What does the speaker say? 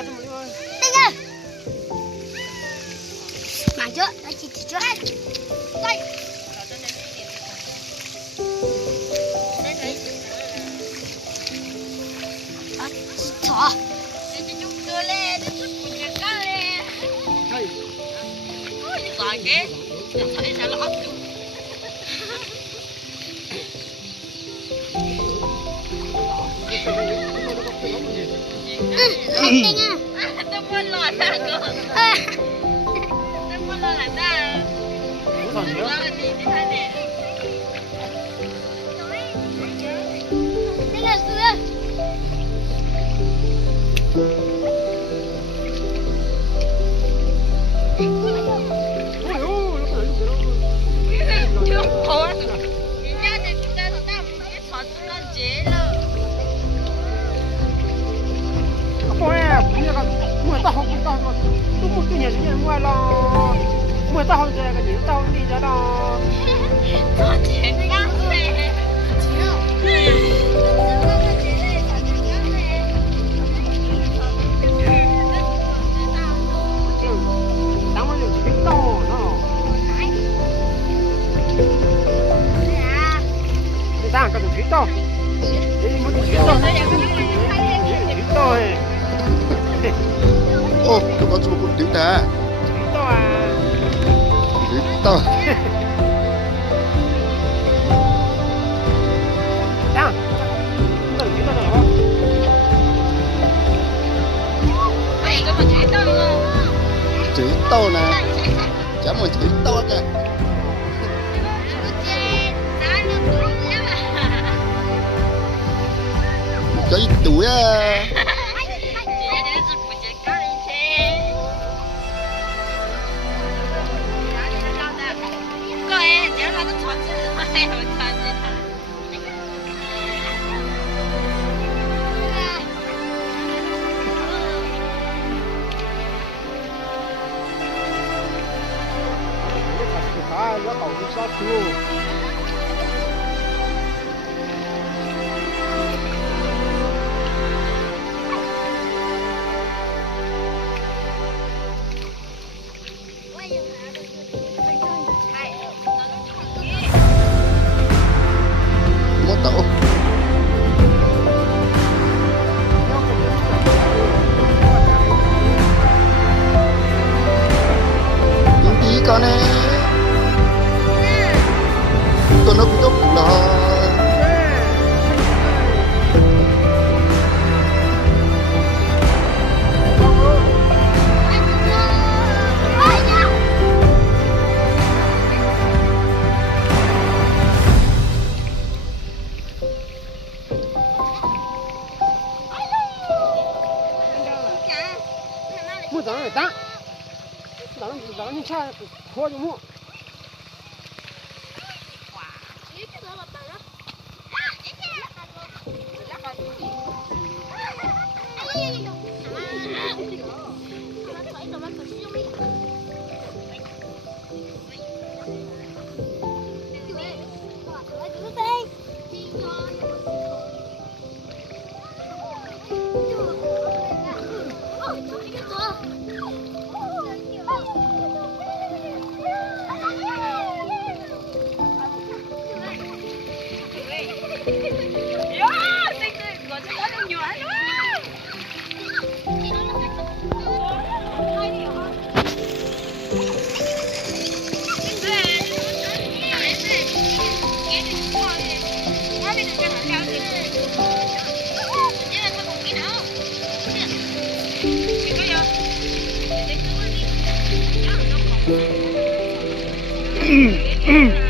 大这么多。那个，马着，来起起着，对。啊，草。这就多嘞，这是不健康嘞。哎。哦，你咋个？这草地上老多。还顶啊！都没落那个，都没落来的。你看你，那个是。哎呦，就好啊！人家在大木给草子上结了。当然，那个没打好，不打好，都不多年时间没了，没打好这个人打好人家了。做健康嘞，咱们就去到了。你咋个就去到？你没去到，去到哎。哦，这个怎么不对的？去到啊！对到。等，那你去到哪了？哎，怎么知道了？知道呢，咱们知道的。这一堵呀。啊，要保持杀出。摸到。Hindi ka na. Tunog pula. Mua tao này ta. Tao đi cha khó cho mua. Mm-hmm.